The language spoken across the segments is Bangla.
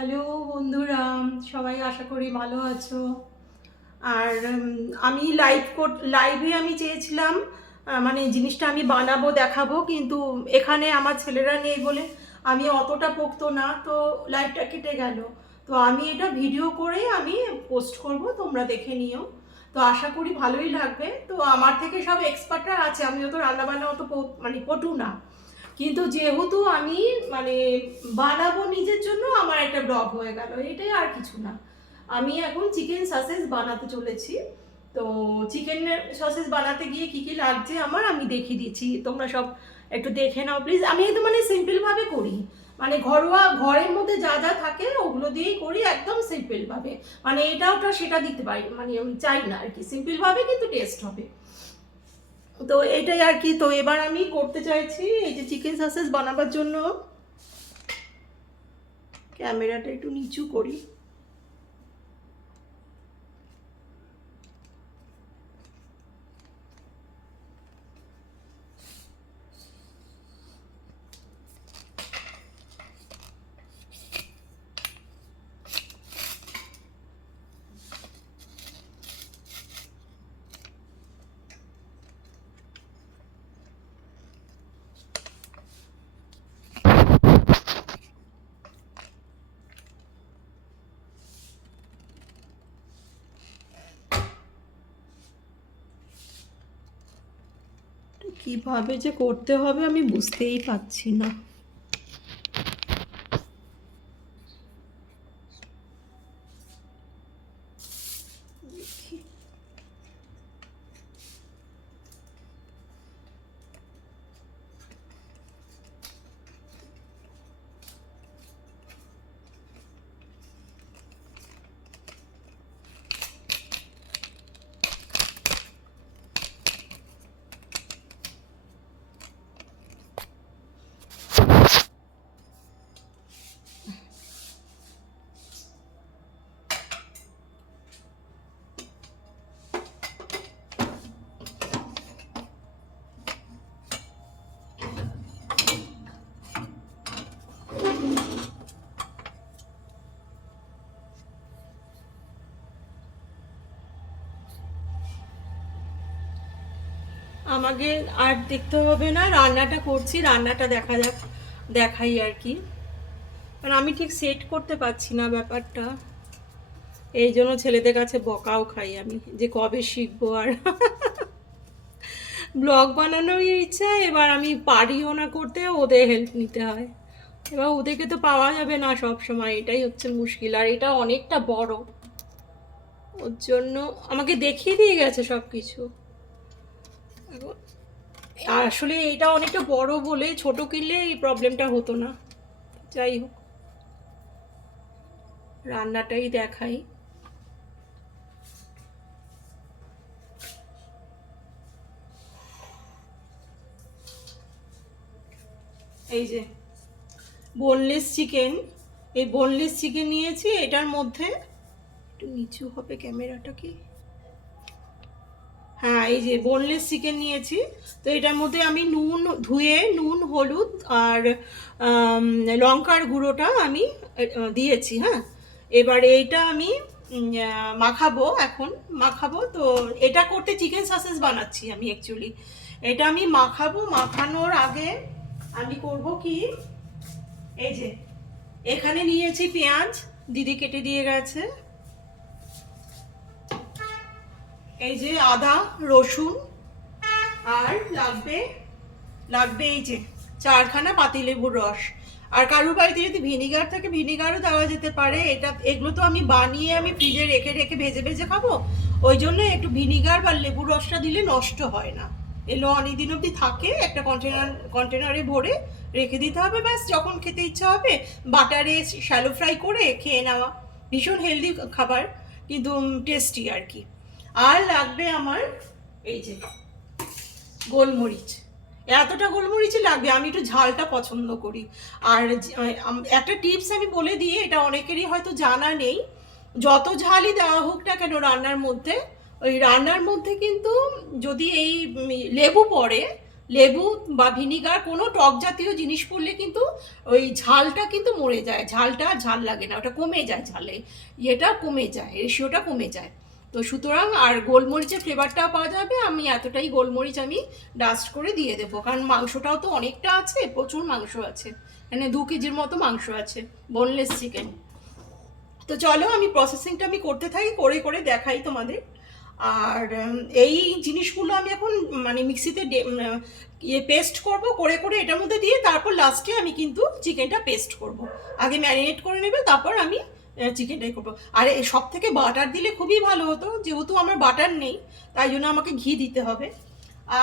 হ্যালো বন্ধুরা, সবাই আশা করি ভালো আছো। আর আমি লাইভে আমি চেয়েছিলাম মানে জিনিসটা আমি বানাবো দেখাবো, কিন্তু এখানে আমার ছেলেরা নেই বলে আমি অতটা পোক্ত না, তো লাইভটা কেটে গেল। তো আমি এটা ভিডিও করে আমি পোস্ট করব, তোমরা দেখে নিও। তো আশা করি ভালোই লাগবে। তো আমার থেকে সব এক্সপার্টরা আছে, আমি অত রান্নাবান্না অত মানে পটু না, কিন্তু যেহেতু আমি মানে বানাবো নিজের জন্য, আমার একটা ব্লগ হয়ে গেল, এটাই আর কিছু না। আমি এখন চিকেন সসেস বানাতে চলেছি। তো চিকেন সসেস বানাতে গিয়ে কি কি লাগছে আমার আমি দেখিয়ে দিচ্ছি, তোমরা সব একটু দেখে নাও প্লিজ। আমি একদম মানে সিম্পলভাবে করি, মানে ঘরোয়া ঘরের মধ্যে যা যা থাকে ওগুলো দিয়েই করি, একদম সিম্পলভাবে। মানে এটা ওটা সেটা দিতে পারি, মানে আমি চাই না আর কি, সিম্পলভাবে কিন্তু টেস্ট হবে। তো এটাই আর কি। তো এবার আমি করতে চাইছি এই যে চিকেন সসেস বানাবার জন্য, ক্যামেরাটা একটু নিচু করি। কিভাবে যে করতে হবে আমি বুঝতেই পারছি না। আমাকে আর দেখতে হবে না, রান্নাটা করছি, রান্নাটা দেখা যাক, দেখাই আর কি। কারণ আমি ঠিক সেট করতে পারছি না ব্যাপারটা, এই জন্য ছেলেদের কাছে বকাও খাই আমি, যে কবে শিখবো। আর ব্লগ বানানোর ইচ্ছা, এবার আমি পারিও না করতে, ওদের হেল্প নিতে হয়। এবার ওদেরকে তো পাওয়া যাবে না সব সময়, এটাই হচ্ছে মুশকিল। আর এটা অনেকটা বড়, ওর জন্য আমাকে দেখিয়ে দিয়ে গেছে সব কিছু। আর আসলে এটা অনেকটা বড় বলে ছোট কিনলে এই প্রবলেমটা হতো না। যাই হোক, রান্নাটাই দেখাই। এই যে বোনলেস চিকেন, এই বোনলেস চিকেন নিয়েছি। এটার মধ্যে একটু নিচু হবে ক্যামেরাটা কি, হ্যাঁ এই যে বোনলেস চিকেন নিয়েছি। তো এটার মধ্যে আমি নুন, ধুয়ে নুন, হলুদ আর লঙ্কার গুঁড়োটা আমি দিয়েছি। হ্যাঁ, এবার এইটা আমি মাখাবো, এখন মাখাবো। তো এটা করতে চিকেন সসেস বানাচ্ছি আমি অ্যাকচুয়ালি। এটা আমি মাখাবো, মাখানোর আগে আমি করব কি, এই যে এখানে নিয়েছি পেঁয়াজ, দিদি কেটে দিয়ে গেছে। এই যে আদা, রসুন, আর লাগবে লাগবে এই যে 4খানা পাতিলেবুর রস। আর কারুর বাড়িতে যদি ভিনিগার থাকে ভিনিগারও দেওয়া যেতে পারে। এগুলো তো আমি বানিয়ে আমি ফ্রিজে রেখে রেখে ভেজে ভেজে খাবো, ওই জন্য একটু ভিনিগার বা লেবুর রসটা দিলে নষ্ট হয় না, এগুলো অনেকদিন অবধি থাকে। একটা কন্টেনারে ভরে রেখে দিতে হবে, ব্যাস যখন খেতে ইচ্ছা হবে বাটারে শ্যালো ফ্রাই করে খেয়ে নেওয়া। ভীষণ হেলদি খাবার, কিন্তু টেস্টি আর কি। আর লাগবে আমার এই যে গোলমরিচ, এতটা গোলমরিচই লাগবে, আমি একটু ঝালটা পছন্দ করি। আর একটা টিপস আমি বলে দিই, এটা অনেকেরই হয়তো জানা নেই। যত ঝালই দেওয়া হোক না কেন রান্নার মধ্যে, ওই রান্নার মধ্যে কিন্তু যদি এই লেবু পড়ে লেবু বা ভিনিগার কোনো টক জাতীয় জিনিস পড়লে কিন্তু ওই ঝালটা কিন্তু মরে যায়, ঝালটা আর ঝাল লাগে না, ওটা কমে যায়, ঝালে ইয়েটা কমে যায়, রেশিওটা কমে যায়। তো সুতরাং আর গোলমরিচের ফ্লেভারটাও পাওয়া যাবে। আমি এতটাই গোলমরিচ আমি ডাস্ট করে দিয়ে দেবো, কারণ মাংসটাও তো অনেকটা আছে, প্রচুর মাংস আছে, মানে 2 কেজির মতো মাংস আছে, বোনলেস চিকেন। তো চলো আমি প্রসেসিংটা আমি করতে থাকি, করে করে দেখাই তোমাদের। আর এই জিনিসগুলো আমি এখন মানে মিক্সিতে ইয়ে পেস্ট করব, করে করে এটার মধ্যে দিয়ে তারপর লাস্টে আমি কিন্তু চিকেনটা পেস্ট করব। আগে ম্যারিনেট করে নেবে, তারপর আমি চিকেনটাই করবো। আর সব থেকে বাটার দিলে খুবই ভালো হতো, যেহেতু আমার বাটার নেই তাই জন্য আমাকে ঘি দিতে হবে।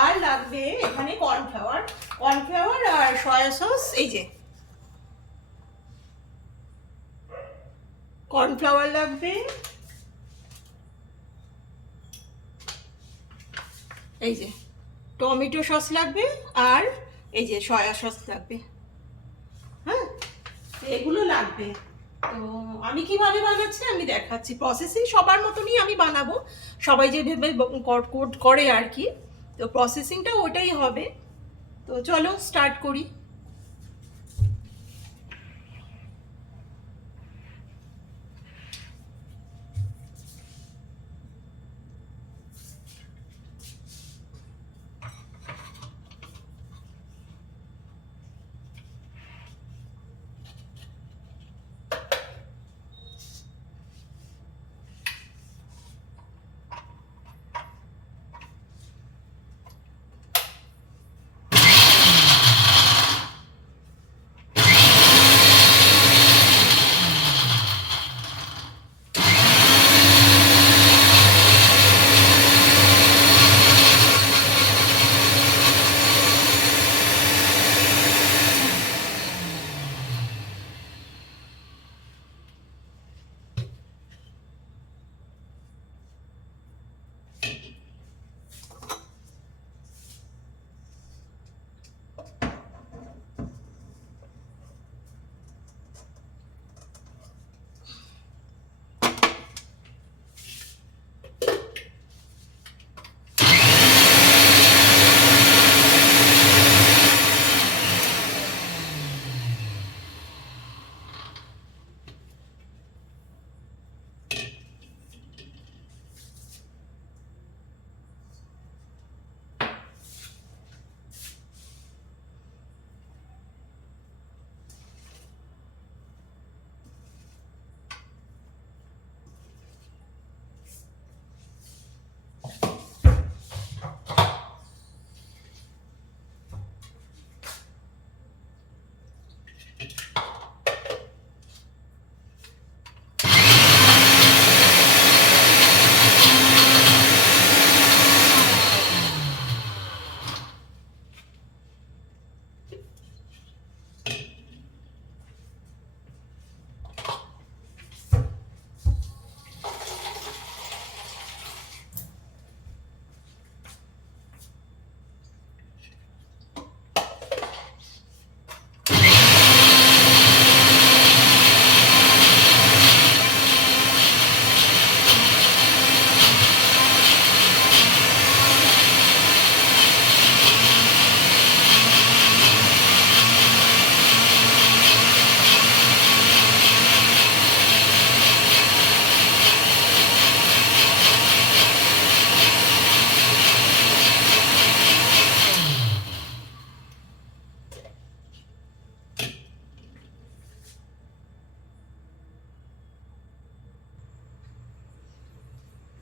আর লাগবে এখানে কর্নফ্লাওয়ার, কর্নফ্লাওয়ার আর সয়া সস, এই যে কর্নফ্লাওয়ার লাগবে, এই যে টমেটো সস লাগবে, আর এই যে সয়া সস লাগবে। হ্যাঁ, এগুলো লাগবে। তো আমি কিভাবে বানাচ্ছি আমি দেখাচ্ছি, প্রসেসিং সবার মতনই আমি বানাবো, সবাই যেভাবে করে আর কি। তো প্রসেসিংটা ওটাই হবে। তো চলো স্টার্ট করি।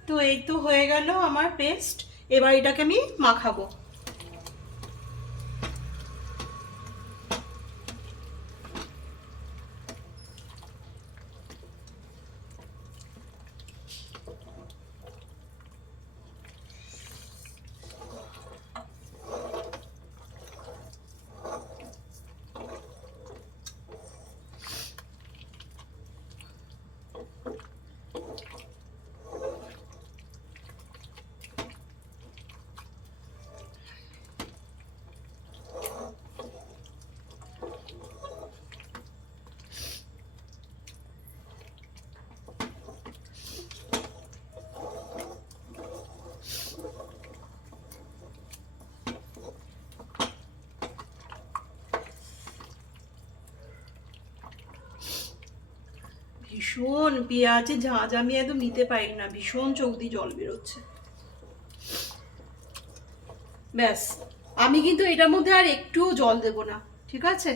তো এই তো হয়ে গেল আমার পেস্ট, এবার এটাকে আমি মাখাবো। ভীষণ পেঁয়াজে ঝাঁঝ আমি একদম নিতে পারি না, ভীষণ চোখ দিয়ে জল বেরোচ্ছে। ব্যাস, আমি কিন্তু এটার মধ্যে আর একটুও জল দেব না, ঠিক আছে?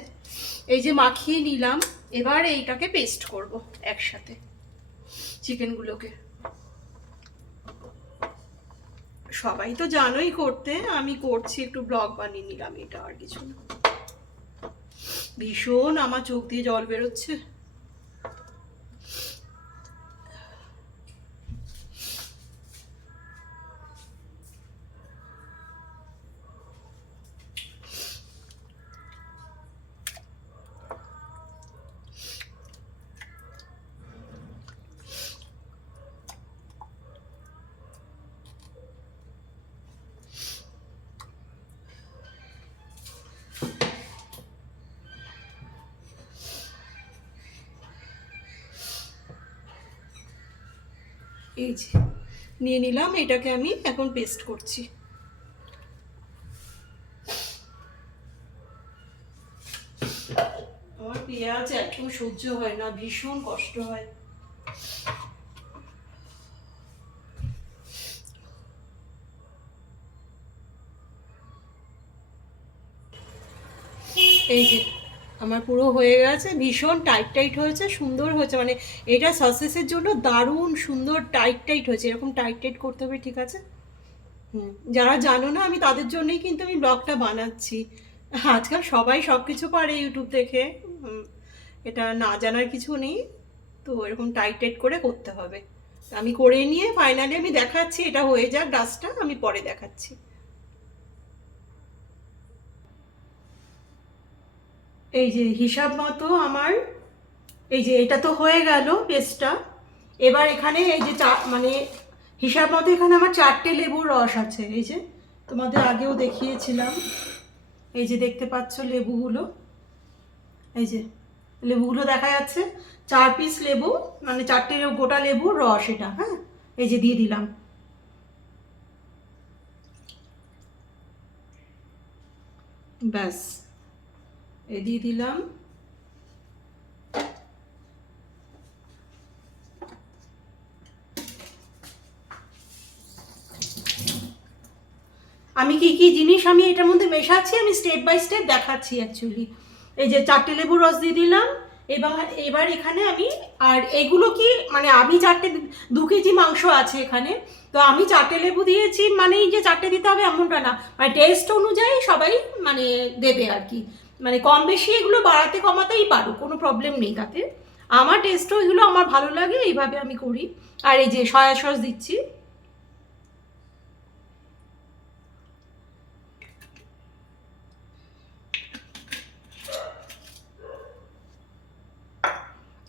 এই যে মাখিয়ে নিলাম, এবার এইটাকে পেস্ট করব একসাথে চিকেনগুলোকে। সবাই তো জানোই করতে, আমি করছি, একটু ব্লগ বানিয়ে নিলাম, এটা আর কিছু না। ভীষণ আমার চোখ দিয়ে জল বেরোচ্ছে। এই যে নিয়ে নিলাম, এটাকে আমি এখন পেস্ট করছি। আমার পেঁয়াজ একদম সহ্য হয় না, ভীষণ কষ্ট হয়। এই যে আমার পুরো হয়ে গেছে, ভীষণ টাইট টাইট হয়েছে, সুন্দর হয়েছে, মানে এটা সসেসের জন্য দারুণ সুন্দর টাইট টাইট হয়েছে, এরকম টাইট টাইট করতে হবে, ঠিক আছে? যারা জানো না, আমি তাদের জন্যই কিন্তু আমি ব্লগটা বানাচ্ছি। আজকাল সবাই সব কিছু পারে ইউটিউব দেখে, এটা না জানার কিছু নেই। তো এরকম টাইট টাইট করে করতে হবে। আমি করে নিয়ে ফাইনালি আমি দেখাচ্ছি, এটা হয়ে যাক ডাস্টটা, আমি পরে দেখাচ্ছি। এই যে হিসাব মতো আমার, এই যে এটা তো হয়ে গেল পেস্টটা। এবার এখানে এই যে মানে হিসাব মতো এখানে আমার 4টে লেবুর রস আছে। এই যে তোমাদের আগেও দেখিয়েছিলাম, এই যে দেখতে পাচ্ছ লেবুগুলো, এই যে লেবুগুলো দেখা যাচ্ছে, 4 পিস লেবু, মানে 4টে গোটা লেবুর রস এটা। হ্যাঁ, এই যে দিয়ে দিলাম। ব্যাস, এই দিয়ে দিলাম। আমি কি কি জিনিস আমি এটার মধ্যে মেশাচ্ছি আমি স্টেপ বাই স্টেপ দেখাচ্ছি অ্যাকচুয়ালি। এই যে 4টে লেবুর রস দিয়ে দিলাম। এবার এখানে আমি, আর এগুলো কি মানে আমি 2 কেজি মাংস আছে এখানে, তো আমি 4টে লেবু দিয়েছি, মানে এই যে 4টে দিতে হবে এমনটা না, মানে টেস্ট অনুযায়ী সবাই মানে দেবে আর কি, মানে কম বেশি এগুলো বাড়াতে কমাতেই পারো, কোনো প্রবলেম নেই তাতে। আমার টেস্টও এগুলো আমার ভালো লাগে, এইভাবে আমি করি। আর এই যে সয়া সস দিচ্ছি।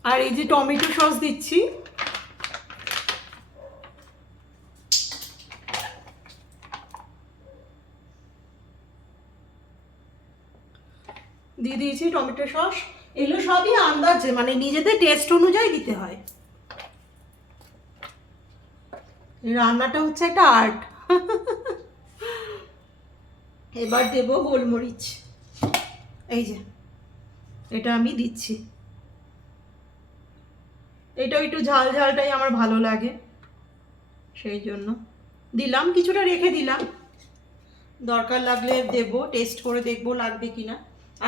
আর এই যে টমেটো সস দিচ্ছি। দিয়ে দিয়েছি টমেটো সস। এগুলো সবই আন্দাজে, মানে নিজেদের টেস্ট অনুযায়ী দিতে হয়। রান্নাটা হচ্ছে একটা আর্ট। এবার দেব গোলমরিচ। এই যে এটা আমি দিচ্ছি, এটা একটু ঝাল ঝালটাই আমার ভালো লাগে, সেই জন্য দিলাম, কিছুটা রেখে দিলাম, দরকার লাগলে দেব, টেস্ট করে দেখবো লাগবে কিনা।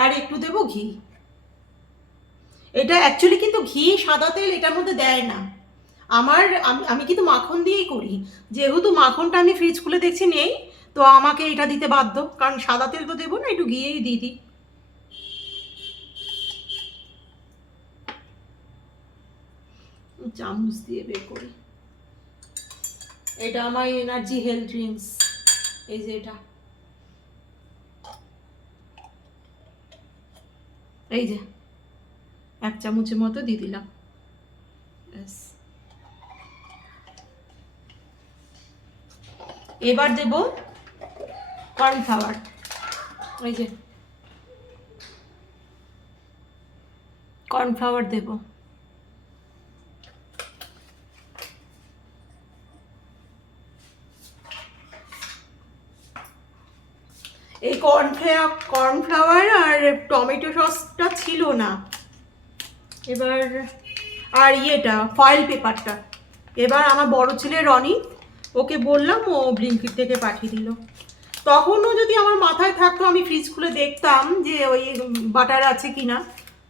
আর একটু দেব ঘি। এটা অ্যাকচুয়ালি কিন্তু ঘি, সাদা তেল এটার মধ্যে দেয় না। আমি কিন্তু মাখন দিয়েই করি, যেহেতু মাখনটা আমি ফ্রিজ খুলে দেখছি নেই, তো আমাকে এটা দিতে বাধ্য, কারণ সাদা তেল তো দেবো না, একটু ঘিয়েই দিয়ে দিই। চামচ দিয়ে বের করি। এটা আমার এনার্জি হেলথ ড্রিঙ্কস, এই যে এটা, এই যে 1 চামচের মতো দিয়ে দিলাম। ব্যাস, এবার দেব কর্নফ্লাওয়ার। এই যে কর্নফ্লাওয়ার দেব। এই কর্নফ্লাওয়ার আর টমেটো সসটা ছিল না, এবার আর ইয়েটা ফয়েল পেপারটা। এবার আমার বড় ছেলে রনি, ওকে বললাম, ও ব্লিঙ্কিট থেকে পাঠিয়ে দিল। তখনও যদি আমার মাথায় থাকতো আমি ফ্রিজ খুলে দেখতাম যে ওই বাটার আছে কি না,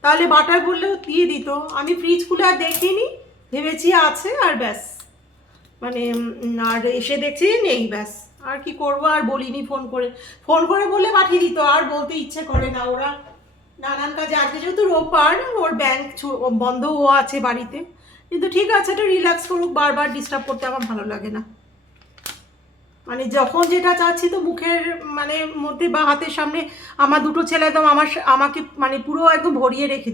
তাহলে বাটার বললেও দিয়ে দিত। আমি ফ্রিজ খুলে আর দেখিনি, ভেবেছি আছে আর ব্যাস, মানে আর এসে দেখছি নেই, ব্যাস। আর কি করব, আর বলিনি। ফোন করে বললে পাঠিয়ে দিত, আর বলতে ইচ্ছে করে না। ওরা নানান কাজে, আজকে যেহেতু রোববার, ওর ব্যাংক বন্ধ, ও আছে বাড়িতে। কিন্তু ঠিক আছে, একটু রিল্যাক্স করুক, বারবার ডিস্টার্ব করতে আমার ভালো লাগে না। মানে যখন যেটা চাচ্ছি তো মুখের মানে মধ্যে বা হাতের সামনে, আমার দুটো ছেলে একদম আমাকে মানে পুরো একদম ভরিয়ে রেখে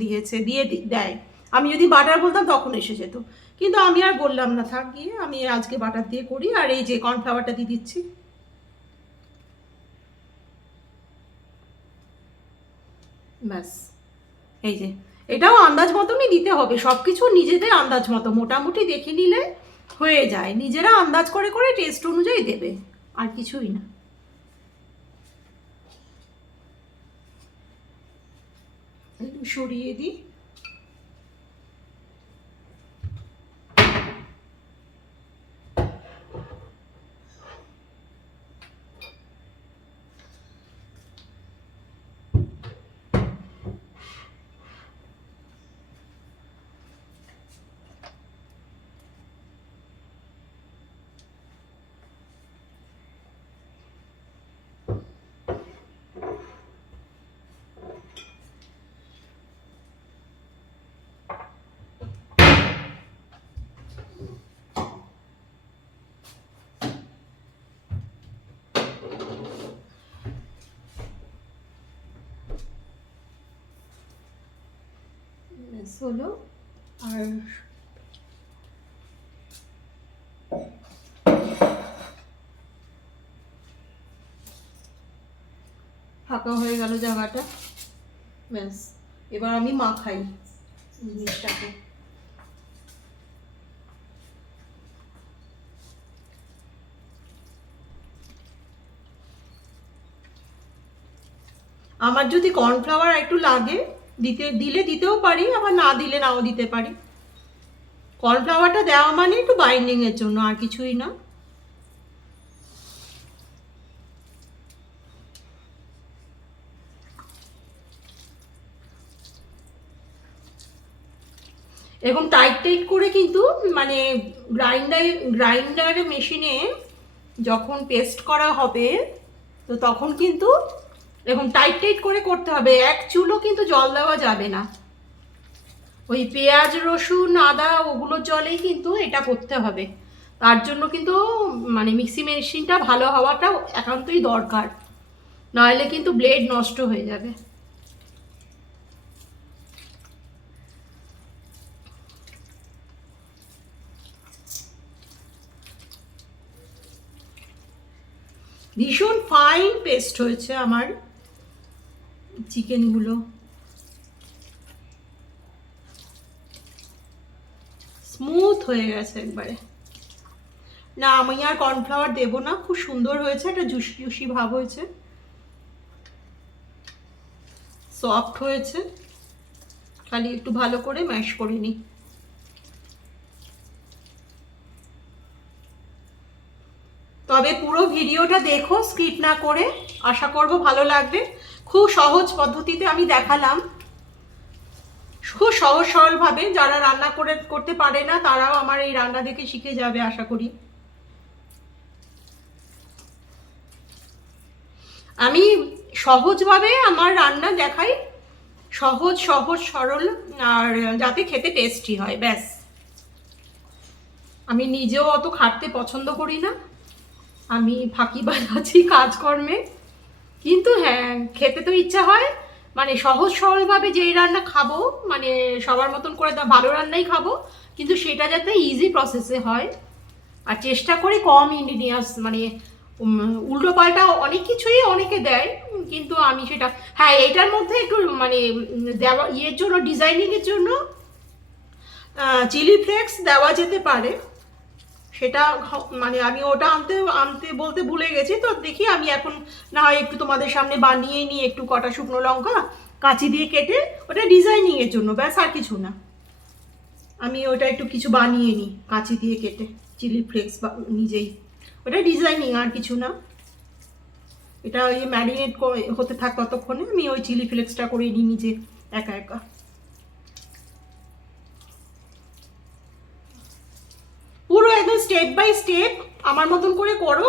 দেয়। আমি যদি বাটার বলতাম তখন এসে যেত, কিন্তু আমি আর বললাম না, থাক গিয়ে, আমি আজকে বাটার দিয়ে করি। আর এই যে কর্নফ্লাওয়ারটা দিয়ে দিচ্ছি, ব্যাস। এই যে, এটাও আন্দাজ মতনই দিতে হবে, সব কিছু নিজেদের আন্দাজ মতো মোটামুটি দেখে নিলে হয়ে যায়। নিজেরা আন্দাজ করে করে টেস্ট অনুযায়ী দেবে, আর কিছুই না। একটু সরিয়ে দিই। হলো। আর ফাঁকা হয়ে গেল জায়গাটা, ব্যাস। এবার আমি মাখাই জিনিসটাকে। আমার যদি কর্নফ্লাওয়ার একটু লাগে দিতেও পারি, আবার না দিলে নাও দিতে পারি। কর্নফ্লাওয়ারটা দেওয়া মানে একটু বাইন্ডিং এর জন্য, আর কিছুই না। এরকম টাইট করে কিন্তু, মানে গ্রাইন্ডার মেশিনে যখন পেস্ট করা হবে, তো তখন কিন্তু এরকম টাইট করে করতে হবে। এক চুলও কিন্তু জল দেওয়া যাবে না। ওই পেঁয়াজ, রসুন, আদা ওগুলোর জলেই কিন্তু এটা করতে হবে। তার জন্য কিন্তু মানে মিক্সি মেশিনটা ভালো হওয়াটাও একান্তই দরকার, নাহলে কিন্তু ব্লেড নষ্ট হয়ে যাবে। ভীষণ ফাইন পেস্ট হয়েছে আমার চিকেনগুলো, স্মুথ হয়ে গেছে একবারে। না, আমি আর কর্নফ্লাওয়ার দেবো না, খুব সুন্দর হয়েছে, একটা জুসি জুসি ভাব হয়েছে, সফট হয়েছে। খালি একটু ভালো করে ম্যাশ করে নিই। তবে পুরো ভিডিওটা দেখো, স্কিপ না করে, আশা করব ভালো লাগবে। খুব সহজ পদ্ধতিতে আমি দেখালাম, খুব সহজ সরলভাবে। যারা রান্না করতে পারে না তারাও আমার এই রান্না দেখে শিখে যাবে আশা করি। আমি সহজভাবে আমার রান্না দেখাই, সহজ সরল, আর যাতে খেতে টেস্টি হয়, ব্যাস। আমি নিজেও অত খাটতে পছন্দ করি না, আমি ফাঁকিবাজ আছি কাজকর্মে, কিন্তু হ্যাঁ, খেতে তো ইচ্ছা হয়। মানে সহজ সরলভাবে যেই রান্না খাবো, মানে সবার মতন করে ভালো রান্নাই খাবো, কিন্তু সেটা যাতে ইজি প্রসেসে হয়। আর চেষ্টা করি কম ইনগ্রিডিয়েন্টস, মানে উল্টো পাল্টা অনেক কিছুই অনেকে দেয়, কিন্তু আমি সেটা, হ্যাঁ, এটার মধ্যে একটু মানে দেওয়া ইয়ের জন্য, ডিজাইনিংয়ের জন্য চিলি ফ্লেক্স দেওয়া যেতে পারে। সেটা মানে আমি ওটা আনতে বলতে ভুলে গেছি, তো দেখি আমি এখন না হয় একটু তোমাদের সামনে বানিয়ে নিই, একটু কটা শুকনো লঙ্কা কাঁচি দিয়ে কেটে, ওটা ডিজাইনিংয়ের জন্য, ব্যাস, আর কিছু না। আমি ওটা একটু কিছু বানিয়ে নিই কাঁচি দিয়ে কেটে, চিলি ফ্লেক্স বা নিজেই, ওটা ডিজাইনিং আর কিছু না। এটা ওই ম্যারিনেট হতে থাক ততক্ষণে আমি ওই চিলি ফ্লেক্সটা করে নিই নিজে একা একা। পুরো একদম স্টেপ বাই স্টেপ আমার মতন করে করো,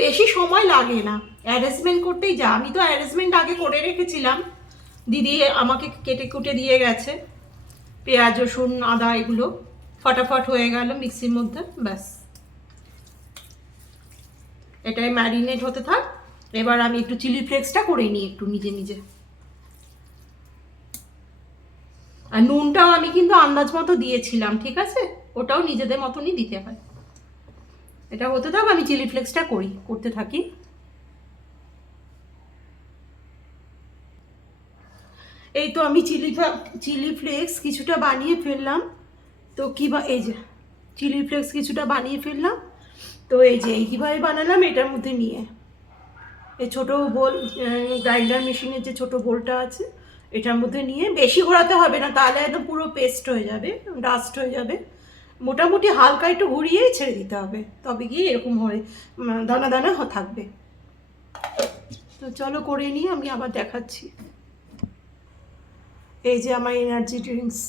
বেশি সময় লাগে না। অ্যারেঞ্জমেন্ট করতেই যা, আমি তো অ্যারেঞ্জমেন্ট আগে করে রেখেছিলাম, দিদি আমাকে কেটে কুটে দিয়ে গেছে, পেঁয়াজ রসুন আদা এগুলো ফটাফট হয়ে গেল মিক্সির মধ্যে, ব্যাস। এটাই ম্যারিনেট হতে থাক। এবার আমি একটু চিলি ফ্লেক্সটা করে নিই একটু নিজে নিজে। আর নুনটাও আমি কিন্তু আন্দাজ মতো দিয়েছিলাম, ঠিক আছে, ওটাও নিজেদের মতনই দিতে হয়। এটা হতে থাক, আমি চিলি ফ্লেক্সটা করতে থাকি। এই তো আমি চিলি ফ্লেক্স কিছুটা বানিয়ে ফেললাম। তো এই যে চিলি ফ্লেক্স কিছুটা বানিয়ে ফেললাম। তো এই যে কীভাবে বানালাম, এটার মধ্যে নিয়ে এই ছোটো বোল, গ্রাইন্ডার মেশিনের যে ছোটো বোলটা আছে, এটার মধ্যে নিয়ে বেশি ঘোরাতে হবে না, তাহলে একদম পুরো পেস্ট হয়ে যাবে, ডাস্ট হয়ে যাবে। মোটামুটি হালকা একটু ঘুরিয়েই ছেড়ে দিতে হবে, তবে গিয়ে এরকম হয় দানা দানা থাকবে। তো চলো করে নিয়ে আমি আবার দেখাচ্ছি। এই যে আমার এনার্জি ড্রিঙ্কস,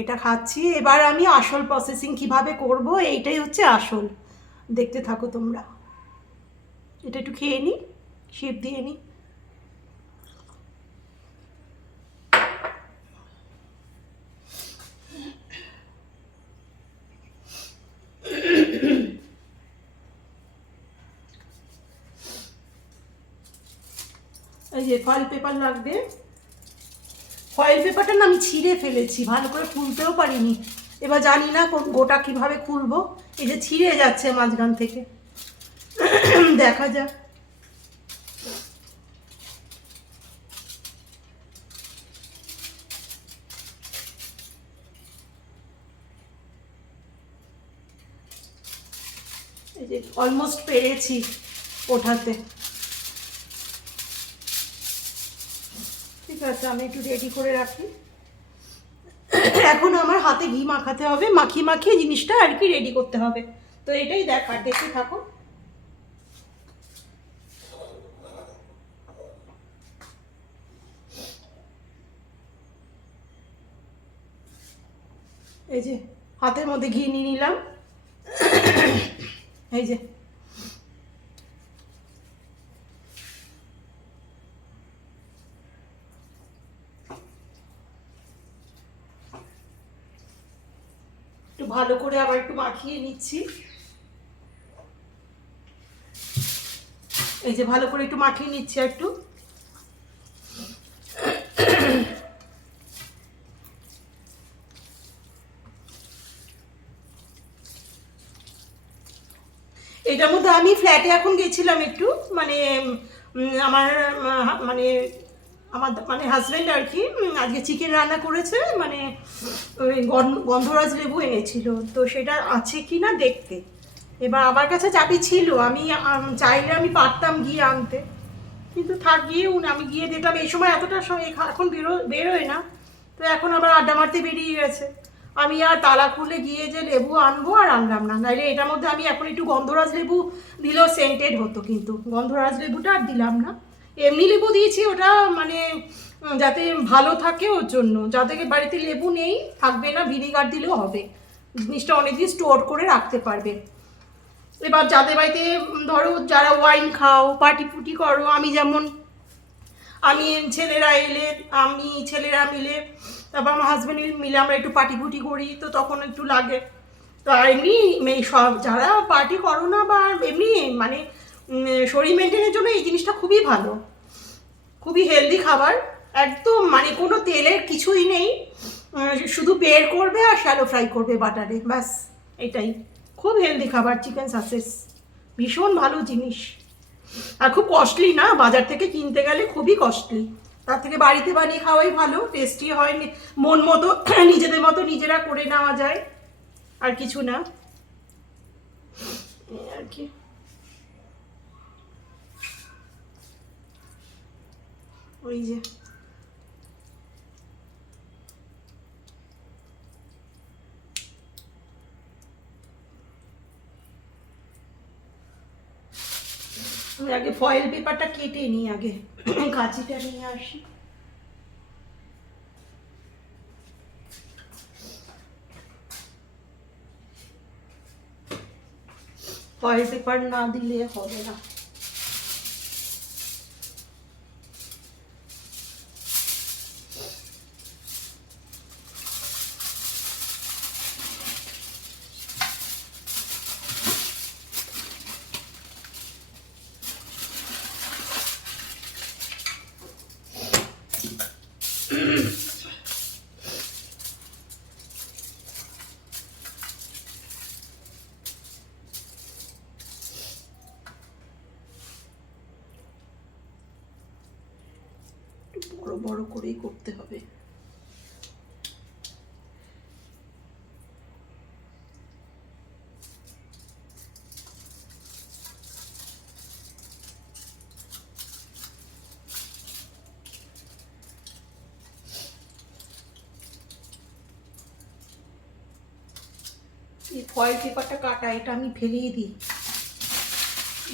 এটা খাচ্ছি। এবার আমি আসল প্রসেসিং কিভাবে করব, এইটাই হচ্ছে আসল, দেখতে থাকো তোমরা। এটা একটু খেয়ে নিই, শেপ দিয়ে নিই। এই যে ফয়েল পেপার লাগবে, ফয়েল পেপারটা না আমি ছিঁড়ে ফেলেছি, ভালো করে খুলতেও পারিনি। এবার জানি না গোটা কিভাবে খুলবো, এই যে ছিঁড়ে যাচ্ছে মাঝখান থেকে, দেখা যাক। এই যে অলমোস্ট পেরেছি ওঠাতে। ঠিক আছে, আমি একটু রেডি করে রাখি। এখন আমার হাতে ঘি মাখাতে হবে, মাখিয়ে মাখিয়ে জিনিসটা আর কি রেডি করতে হবে। তো এটাই দেখার, দেখতে থাকো। এই যে হাতের মধ্যে ঘি নিয়ে নিলাম, এই যে একটু ভালো করে আবার একটু মাখিয়ে নিচ্ছি। এই যে ভালো করে একটু মাখিয়ে নিচ্ছি একটু। এটার মধ্যে আমি ফ্ল্যাটে এখন গেছিলাম একটু, মানে আমার মানে আমার মানে হাজব্যান্ড আর কি আজকে চিকেন রান্না করেছে, মানে ওই গন্ধরাজ লেবু এনেছিল, তো সেটা আছে কি না দেখতে। এবার আমার কাছে চাবি ছিল, আমি চাইলে আমি পারতাম গিয়ে আনতে, কিন্তু থাক গিয়ে আমি গিয়ে দেখলাম এই সময় এতটা এখন বেরোয় না। তো এখন আবার আড্ডা মারতে বেরিয়ে গেছে। আমি আর তালা খুলে গিয়ে যে লেবু আনবো আর আনলাম না, নাইলে এটার মধ্যে আমি এখন একটু গন্ধরাজ লেবু দিলেও সেন্টেড হতো, কিন্তু গন্ধরাজ লেবুটা আর দিলাম না। এমনি লেবু দিয়েছি, ওটা মানে যাতে ভালো থাকে ওর জন্য, যাতে বাড়িতে লেবু নেই থাকবে না, ভিনিগার দিলেও হবে, জিনিসটা অনেকদিন স্টোর করে রাখতে পারবে। এবার যাদের বাড়িতে ধরো যারা ওয়াইন খাও, পার্টি ফুটি করো, আমি যেমন, আমি ছেলেরা মিলে, তারপর আমার হাজব্যান্ড মিলে আমরা একটু পার্টি ফুটি করি, তো তখন একটু লাগে। তো আর এমনি সব যারা পার্টি করো না বা এমনি মানে শরীর মেনটেনের জন্য এই জিনিসটা খুবই ভালো, খুবই হেলদি খাবার, একদম মানে কোনো তেলের কিছুই নেই, শুধু বের করবে আর শ্যালো ফ্রাই করবে বাটারে, ব্যাস এটাই। খুব হেলদি খাবার, চিকেন সাসেস ভীষণ ভালো জিনিস। আর খুব কস্টলি না, বাজার থেকে কিনতে গেলে খুবই কস্টলি, তার থেকে বাড়িতে বানিয়ে খাওয়াই ভালো, টেস্টি হয়, মন মতো নিজেদের মতো নিজেরা করে নেওয়া যায়, আর কিছু না আর কি। ওই যে আমি আগে ফয়েল পেপারটা কেটে নিই, আগে কাঁচিটা নিয়ে আসি। ফয়েল পেপার না দিলে হবে না। বড় বড় করেই করতে হবে। এই ফয়েল পেপারটা কাটা, এটা আমি ফেলেই দিই,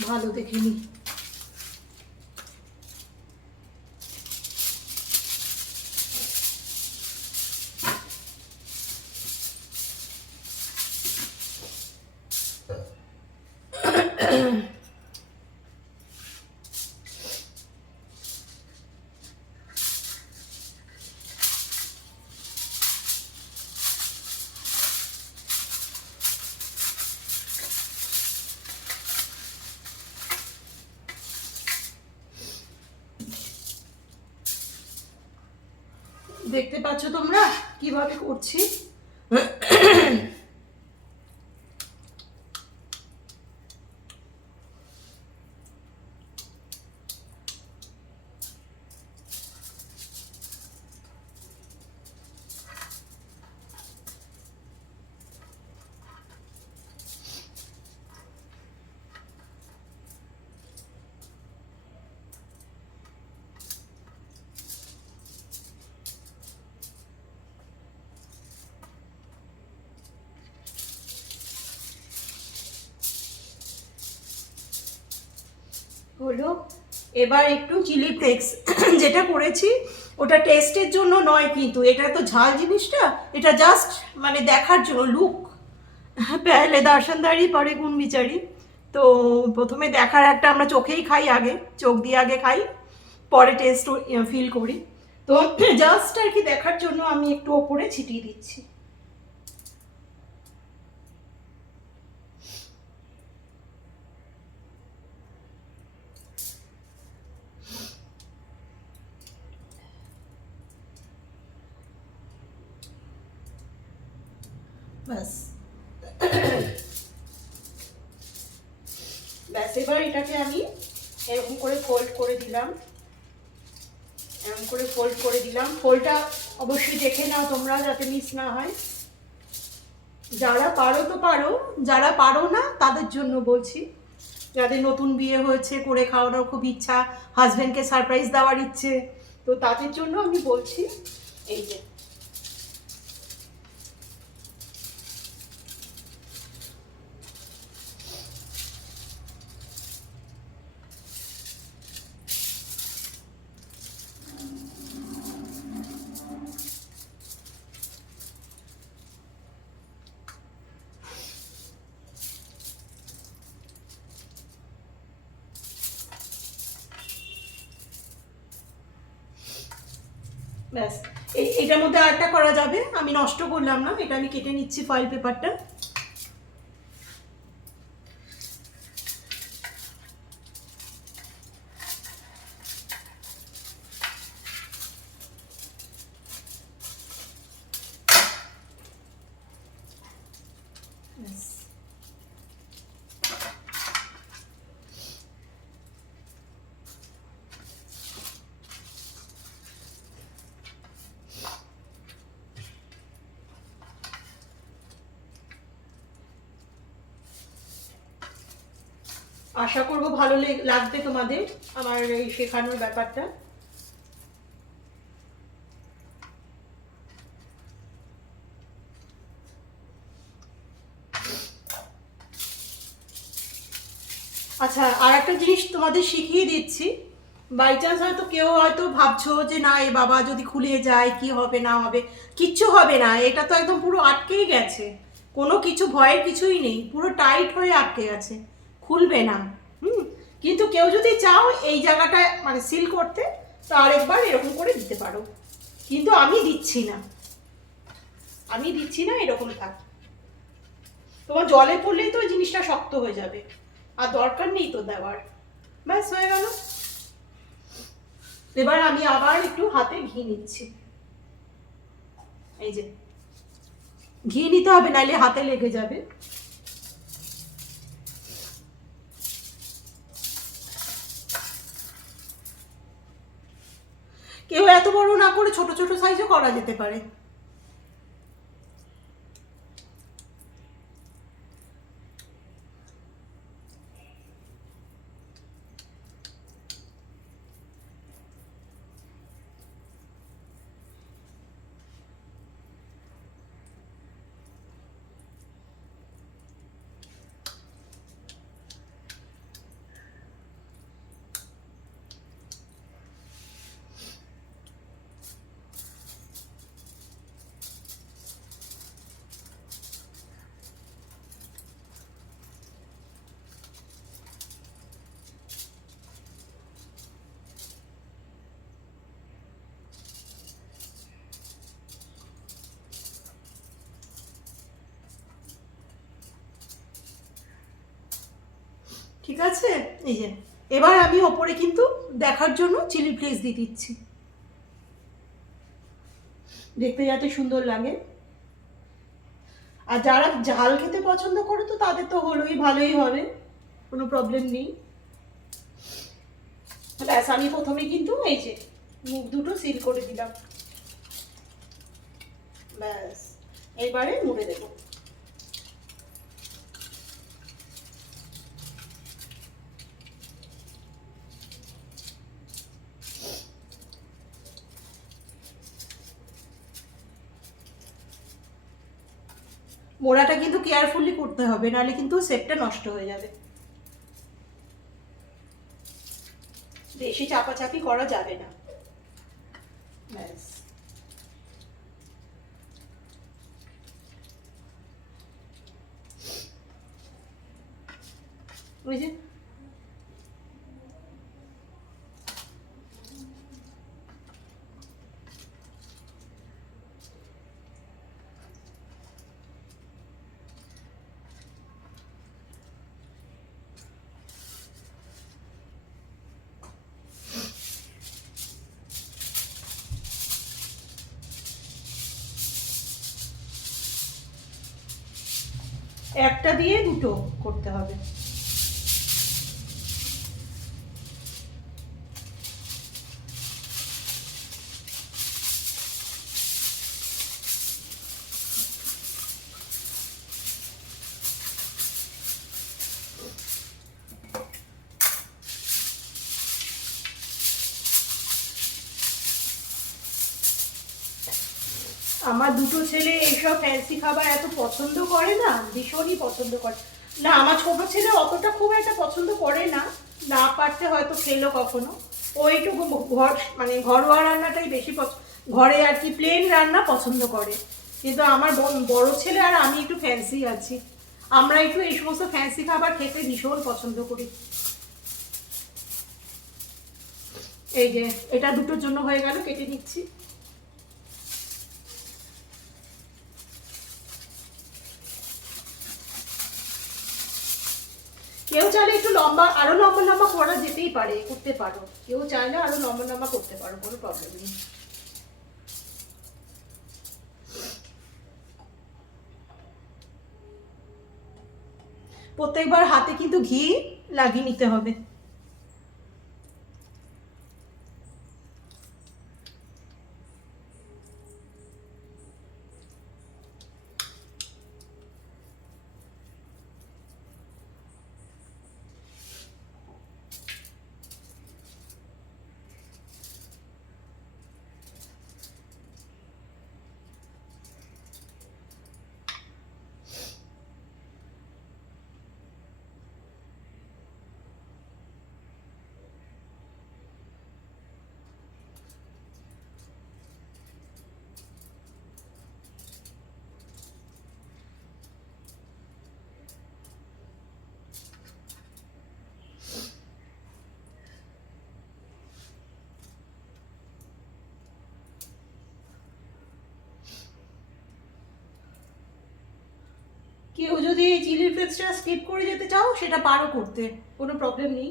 ভালো দেখে নিই। দেখতে পাচ্ছ তোমরা কিভাবে করছি? হলো। এবার একটু চিলি ফ্লেক্স যেটা করেছি ওটা টেস্টের জন্য নয়, কিন্তু এটা তো ঝাল জিনিসটা, এটা জাস্ট মানে দেখার জন্য, লুক পেলে দর্শনদারি পরে গুণ বিচারি। তো প্রথমে দেখার একটা, আমরা চোখেই খাই, আগে চোখ দিয়ে আগে খাই, পরে টেস্ট ফিল করি। তো জাস্ট আর কি দেখার জন্য আমি একটু ওপরে ছিটিয়ে দিচ্ছি। ব্যাস ব্যাস, এবার এটাকে আমি এরকম করে ফোল্ড করে দিলাম, এরকম করে ফোল্ড করে দিলাম। ফোল্ডটা অবশ্যই দেখে নাও তোমরা, যাতে মিস না হয়। যারা পারো তো পারো, যারা পারো না তাদের জন্য বলছি, যাদের নতুন বিয়ে হয়েছে, করে খাওয়ানোর খুব ইচ্ছা, হাজব্যান্ডকে সারপ্রাইজ দেওয়ার ইচ্ছে, তো তাদের জন্য আমি বলছি। এই যে ব্যাস, এটার মধ্যে আরেকটা করা যাবে, আমি নষ্ট করলাম না, এটা আমি কেটে নিচ্ছি ফয়েল পেপারটা। আশা করবো ভালো লাগবে তোমাদের আমার এই শেখানোর ব্যাপারটা। আচ্ছা, আর একটা জিনিস তোমাদের শিখিয়ে দিচ্ছি। বাই চান্স হয়তো কেউ হয়তো ভাবছো যে না এ বাবা যদি খুলে যায় কি হবে না হবে, কিচ্ছু হবে না, এটা তো একদম পুরো আটকেই গেছে, কোনো কিছু ভয়ের কিছুই নেই, পুরো টাইট হয়ে আটকে গেছে, খুলবে না। হুম। কিন্তু কেউ যদি চাও এই জায়গাটা মানে সিল করতে, তো আরেকবার এরকম করে দিতে পারো, কিন্তু আমি দিচ্ছি না, আমি দিচ্ছি না, এরকম থাক। তোমার জলে পড়লেই তো ওই জিনিসটা শক্ত হয়ে যাবে, আর দরকার নেই তো দেওয়ার। ব্যাস হয়ে গেল। এবার আমি আবার একটু হাতে ঘি নিচ্ছি, এই যে ঘি নিতে হবে নাহলে হাতে লেগে যাবে। কেউ এত বড় না করে ছোট ছোট সাইজও করা যেতে পারে। ঠিক আছে, এই যে এবার আমি ওপরে কিন্তু দেখার জন্য চিলি ফ্লেক্স দিয়ে দিচ্ছি, দেখতে যাতে সুন্দর লাগে। আর যারা ঝাল খেতে পছন্দ করে তো তাদের তো হলোই, ভালোই হবে, কোনো প্রবলেম নেই। ব্যাস আমি প্রথমে কিন্তু এই যে মুখ দুটো সিল করে দিলাম, ব্যাস এইবারে মুড়ে দেবো। মোড়াটা কিন্তু কেয়ারফুলি করতে হবে, নাহলে কিন্তু শেপটা নষ্ট হয়ে যাবে, বেশি চাপাচাপি করা যাবে না। ব্যাস ওই যে একটা দিয়ে দুটো করতে হবে। আমার দুটো ছেলে এইসব ফ্যান্সি খাবার এত পছন্দ করে না, ভীষণই পছন্দ করে না। আমার ছোট ছেলে অতটা খুব একটা পছন্দ করে না, না পারতে হয়তো খেলো কখনো, ও একটু ঘর মানে ঘরোয়া রান্নাটাই বেশি ঘরে আর কি প্লেন রান্না পছন্দ করে। কিন্তু আমার বড় ছেলে আর আমি একটু ফ্যান্সি আছি, আমরা একটু এই সমস্ত ফ্যান্সি খাবার খেতে ভীষণ পছন্দ করি। এই যে এটা দুটোর জন্য হয়ে গেল, কেটে নিচ্ছি। কেউ চাইলে একটু লম্বা, আরো লম্বা লম্বা করা যেতেই পারে, করতে পারো, কেউ চাইলে আরো লম্বা লম্বা করতে পারো, কোনো প্রবলেম নেই। প্রত্যেকবার হাতে কিন্তু ঘি লাগিয়ে নিতে হবে। কেউ যদি এই চিলি ফ্লেক্সটা স্কিপ করে যেতে চাও সেটা পারো করতে, কোনো প্রবলেম নেই।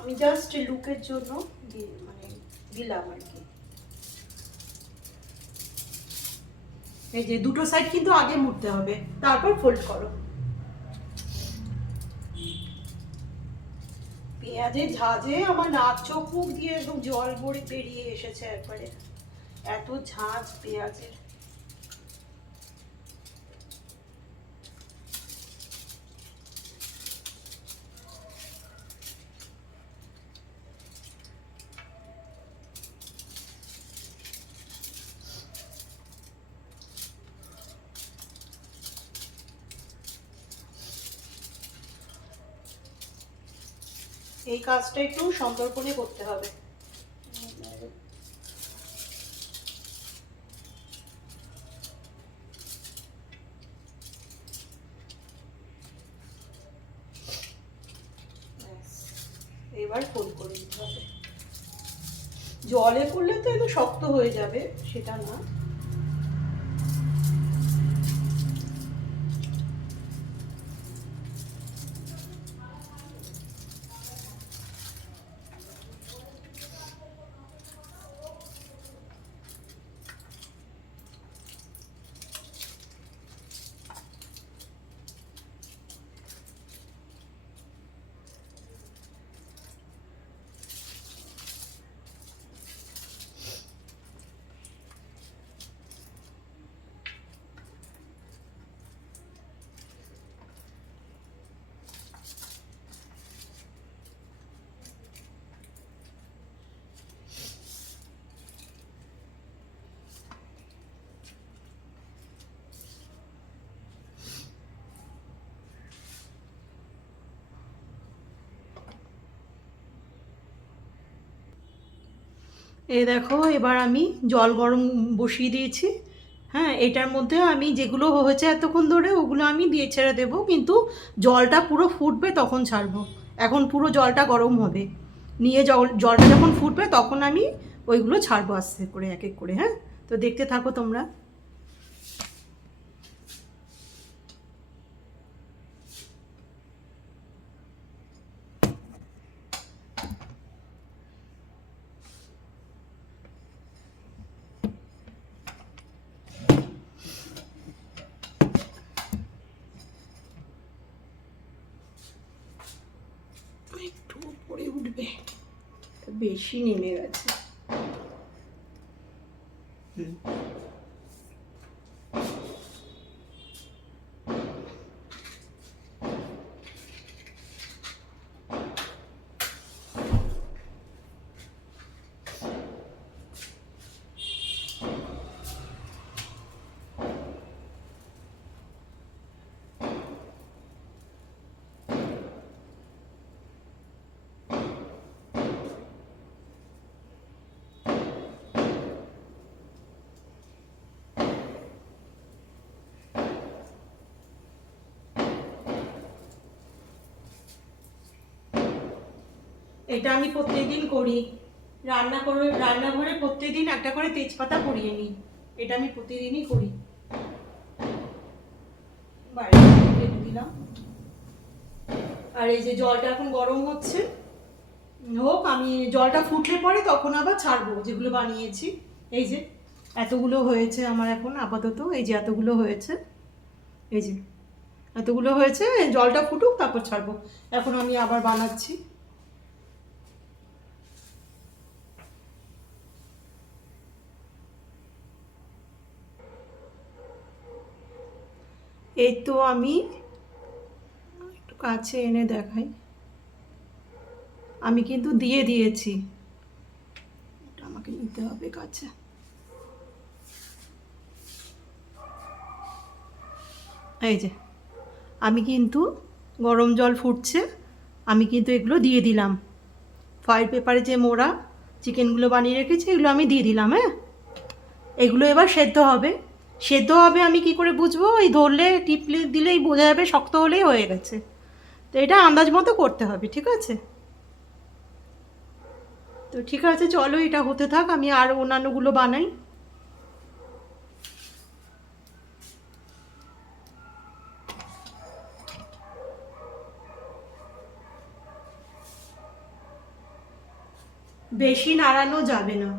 আমি জাস্ট লুকের জন্য মানে দিলাম আর কি। এই যে দুটো সাইড কিন্তু আগে মুড়তে হবে, তারপর ফোল্ড করো। পেঁয়াজের ঝাঁঝে আমার নাক চোখ মুখ দিয়ে একদম জল ভরে বেরিয়ে এসেছে একবারে, এত ঝাঁঝ পেঁয়াজের। এই কাজটা একটু সন্তর্পণে করতে হবে। এবার ফোল্ড করে দিতে হবে। জলে করলে তো একটু শক্ত হয়ে যাবে, সেটা না। এই দেখো, এবার আমি জল গরম বসিয়ে দিয়েছি। হ্যাঁ, এটার মধ্যে আমি যেগুলো হয়েছে এতক্ষণ ধরে ওগুলো আমি দিয়ে ছেড়ে দেবো, কিন্তু জলটা পুরো ফুটবে তখন ছাড়বো। এখন পুরো জলটা গরম হবে, নিয়ে জলটা যখন ফুটবে তখন আমি ওইগুলো ছাড়বো আস্তে করে এক এক করে। হ্যাঁ, তো দেখতে থাকো তোমরা। একটু উপরে উঠবে, বেশি নেমে গেছে। এটা আমি প্রত্যেকদিন করি, রান্নাঘরে প্রত্যেকদিন একটা করে তেজপাতা পরিয়ে নিই। এটা আমি প্রতিদিনই করি। বাইরে রেখে দিলাম। আর এই যে জলটা এখন গরম হচ্ছে, হোক, আমি জলটা ফুটলে পরে তখন আবার ছাড়বো যেগুলো বানিয়েছি। এই যে এতগুলো হয়েছে আমার এখন আপাতত, এই যে এতগুলো হয়েছে, এই যে এতগুলো হয়েছে, জলটা ফুটুক তারপর ছাড়বো। এখন আমি আবার বানাচ্ছি। এই তো আমি একটু কাছে এনে দেখাই, আমি কিন্তু দিয়ে দিয়েছি। এটা আমাকে নিতে হবে কাছে। এই যে আমি কিন্তু গরম জল ফুটছে, আমি কিন্তু এগুলো দিয়ে দিলাম। ফয়েল পেপারে যে মোড়া চিকেনগুলো বানিয়ে রেখেছি এগুলো আমি দিয়ে দিলাম। হ্যাঁ, এগুলো এবার সেদ্ধ হবে। সেদ্ধ হবে আমি কি করে বুঝবো? এই ধরলে টিপলে দিলেই বোঝা যাবে, শক্ত হলেই হয়ে গেছে। তো এটা আন্দাজ মতো করতে হবে, ঠিক আছে? তো ঠিক আছে, চলো এটা হতে থাক, আমি আর অন্যান্যগুলো বানাই। বেশি নাড়ানো যাবে না।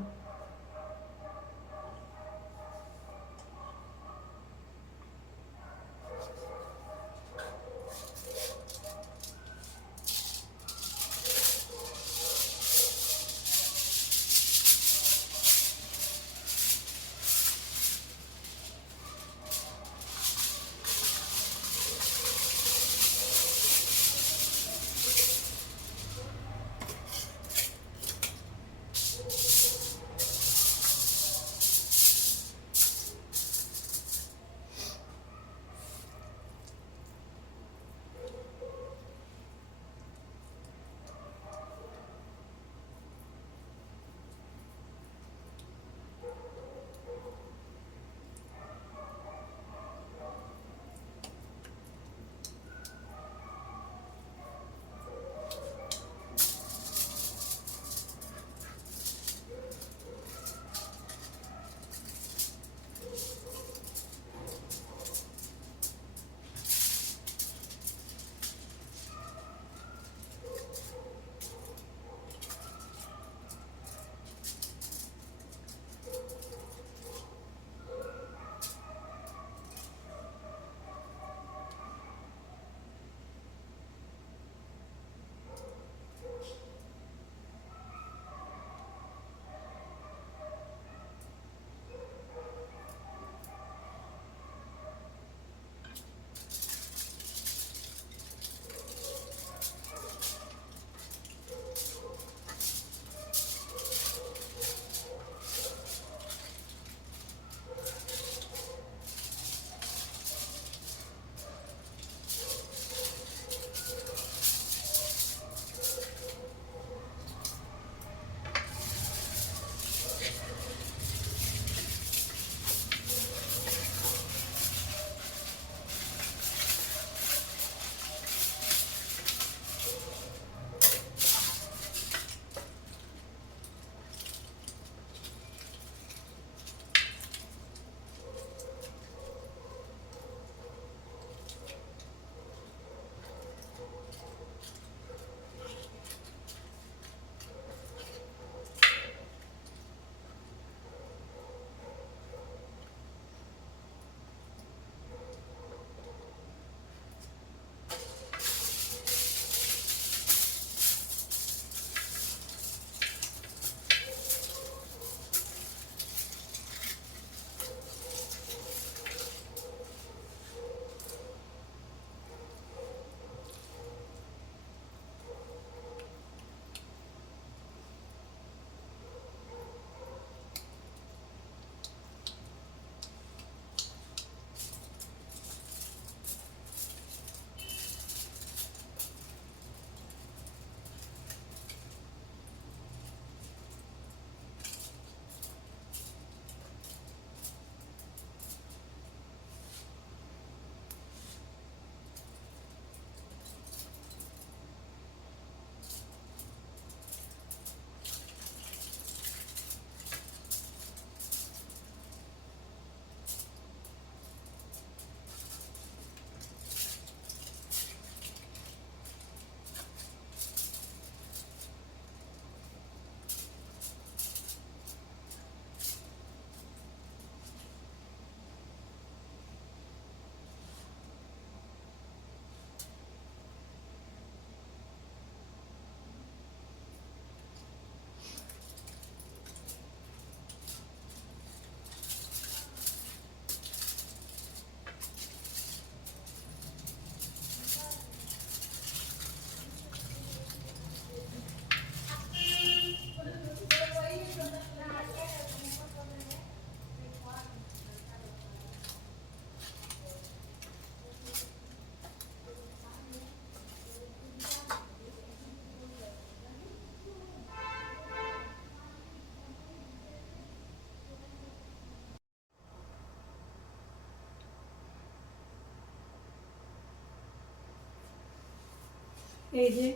এই যে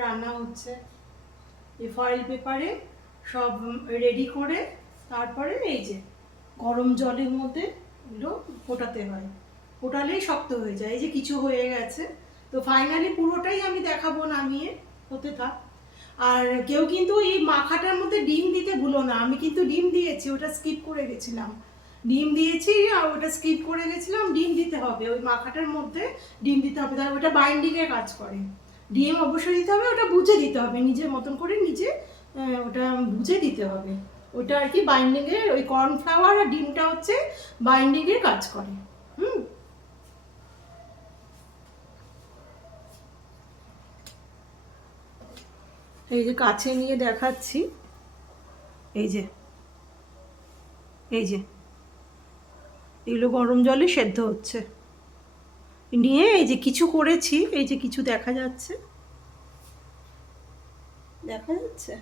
রান্না হচ্ছে, এই ফয়েল পেপারে সব রেডি করে তারপরে এই যে গরম জলের মধ্যে এগুলো ফোটাতে হয়, ফোটালেই শক্ত হয়ে যায়। এই যে কিছু হয়ে গেছে, তো ফাইনালি পুরোটাই আমি দেখাবো নামিয়ে, হতে থাক। আর কেউ কিন্তু এই মাখাটার মধ্যে ডিম দিতে ভুলো না, আমি কিন্তু ডিম দিয়েছি, ওটা স্কিপ করে গেছিলাম। ডিম দিয়েছি আর ওটা স্কিপ করে গেছিলাম, ডিম দিতে হবে ওই মাখাটার মধ্যে, ডিম দিতে হবে, তাহলে ওটা বাইন্ডিংয়ের কাজ করে। ডিম অবশ্যই দিতে হবে, ওটা বুঝে দিতে হবে, নিজের মতন করে নিজে ওটা বুঝে দিতে হবে। ওটা আর কি বাইন্ডিংয়ের, ওই কর্নফ্লাওয়ার আর ডিমটা হচ্ছে বাইন্ডিংয়ের কাজ করে। হুম। এই যে কাছে নিয়ে দেখাচ্ছি, এই যে এই যে এগুলো গরম জলে সেদ্ধ হচ্ছে। নিয়ে এই যে কিছু করেছি, এই যে কিছু দেখা যাচ্ছে, দেখা যাচ্ছে,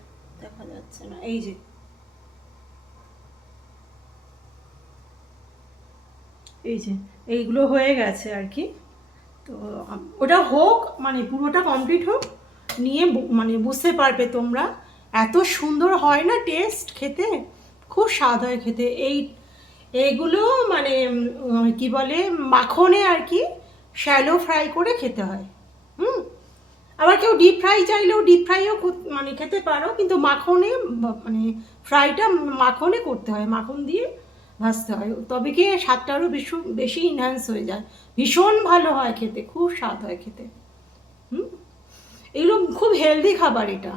দেখা যাচ্ছে না, এই যে এই যে এইগুলো হয়ে গেছে আর কি। তো ওটা হোক, মানে পুরোটা কমপ্লিট হোক, নিয়ে মানে বুঝতে পারবে তোমরা, এত সুন্দর হয় না টেস্ট, খেতে খুব স্বাদ হয় খেতে। এইগুলো মানে কি বলে, মাখনে আর কি শ্যালো ফ্রাই করে খেতে হয়। হুম। আবার কেউ ডিপ ফ্রাই চাইলেও ডিপ ফ্রাইও মানে খেতে পারো, কিন্তু মাখনে মানে ফ্রাইটা মাখনে করতে হয়, মাখন দিয়ে ভাজতে হয়, তবে কি স্বাদটা আরও বেশি বেশি ইনহ্যান্স হয়ে যায়, ভীষণ ভালো হয় খেতে, খুব স্বাদ হয় খেতে। হুম। এগুলো খুব হেলদি খাবার এটা।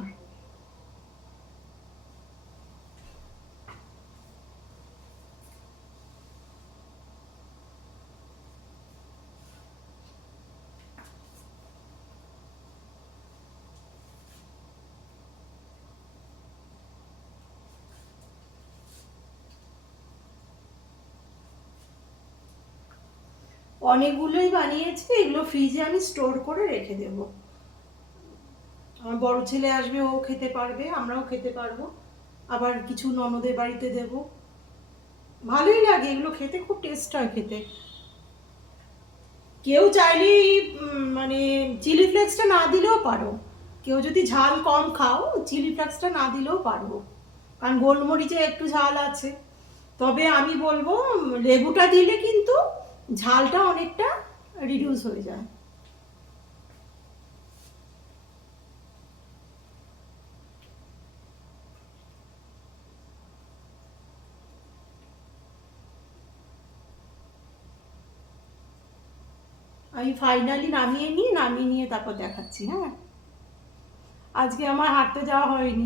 অনেকগুলোই বানিয়েছি, এগুলো ফ্রিজে আমি স্টোর করে রেখে দেবো, আমার বড় ছেলে আসবে, ও খেতে পারবে, আমরাও খেতে পারবো, আবার কিছু ননদের বাড়িতে দেব। ভালোই লাগে এগুলো খেতে, খুব টেস্ট হয় খেতে। কেউ চাইলেই মানে চিলি ফ্লেক্সটা না দিলেও পারো, কেউ যদি ঝাল কম খাও চিলি ফ্লেক্সটা না দিলেও পারো, কারণ গোলমরিচে একটু ঝাল আছে। তবে আমি বলবো লেবুটা দিলে কিন্তু ঝালটা অনেকটা রিডিউস হয়ে যায়। আমি ফাইনালি নামিয়ে নিই, নামিয়ে নিয়ে তারপর দেখাচ্ছি। হ্যাঁ, আজকে আমার হাঁটতে যাওয়া হয়নি,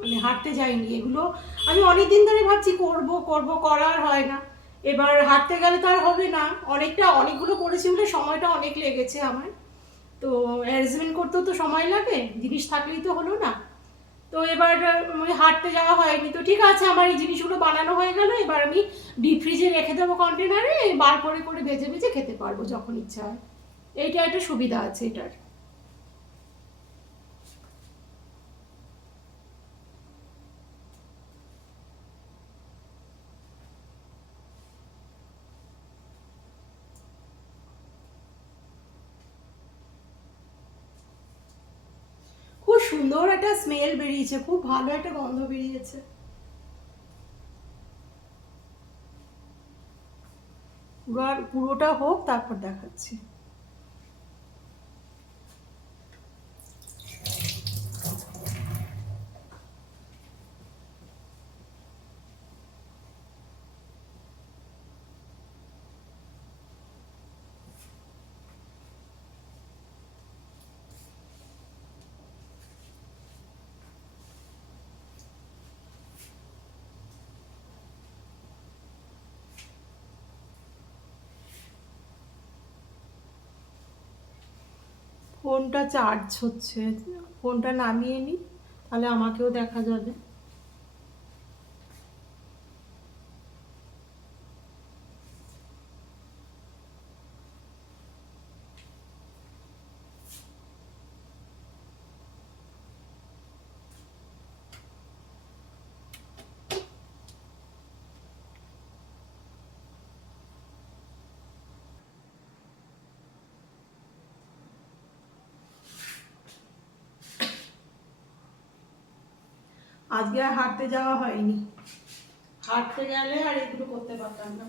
মানে হাঁটতে যাইনি, এগুলো আমি অনেক দিন ধরে ভাবছি করব করব, করার হয় না। এবার হাঁটতে গেলে তো আর হবে না, অনেকগুলো করেছি বলে সময়টা অনেক লেগেছে আমার। তো অ্যারেঞ্জমেন্ট করতেও তো সময় লাগে, জিনিস থাকলেই তো হলো না। তো এবার ওই হাঁটতে যাওয়া হয়নি, তো ঠিক আছে, আমার এই জিনিসগুলো বানানো হয়ে গেল, এবার আমি ডিপ ফ্রিজে রেখে দেবো কন্টেনারে, বার করে করে ভেজে ভেজে খেতে পারবো যখন ইচ্ছা হয়। এইটা একটা সুবিধা আছে এটার। খুব সুন্দর একটা স্মেল বেরিয়েছে, খুব ভালো একটা গন্ধ বেরিয়েছে। পুরোটা হোক তারপর দেখাচ্ছি। ফোনটা চার্জ হচ্ছে, ফোনটা নামিয়ে নিই, তাহলে আমাকেও দেখা যাবে। আজকে আর হাঁটতে যাওয়া হয়নি, হাঁটতে গেলে আর এগুলো করতে পারতাম না।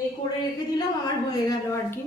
এই করে রেখে দিলাম, আমার হয়ে গেল আর কি।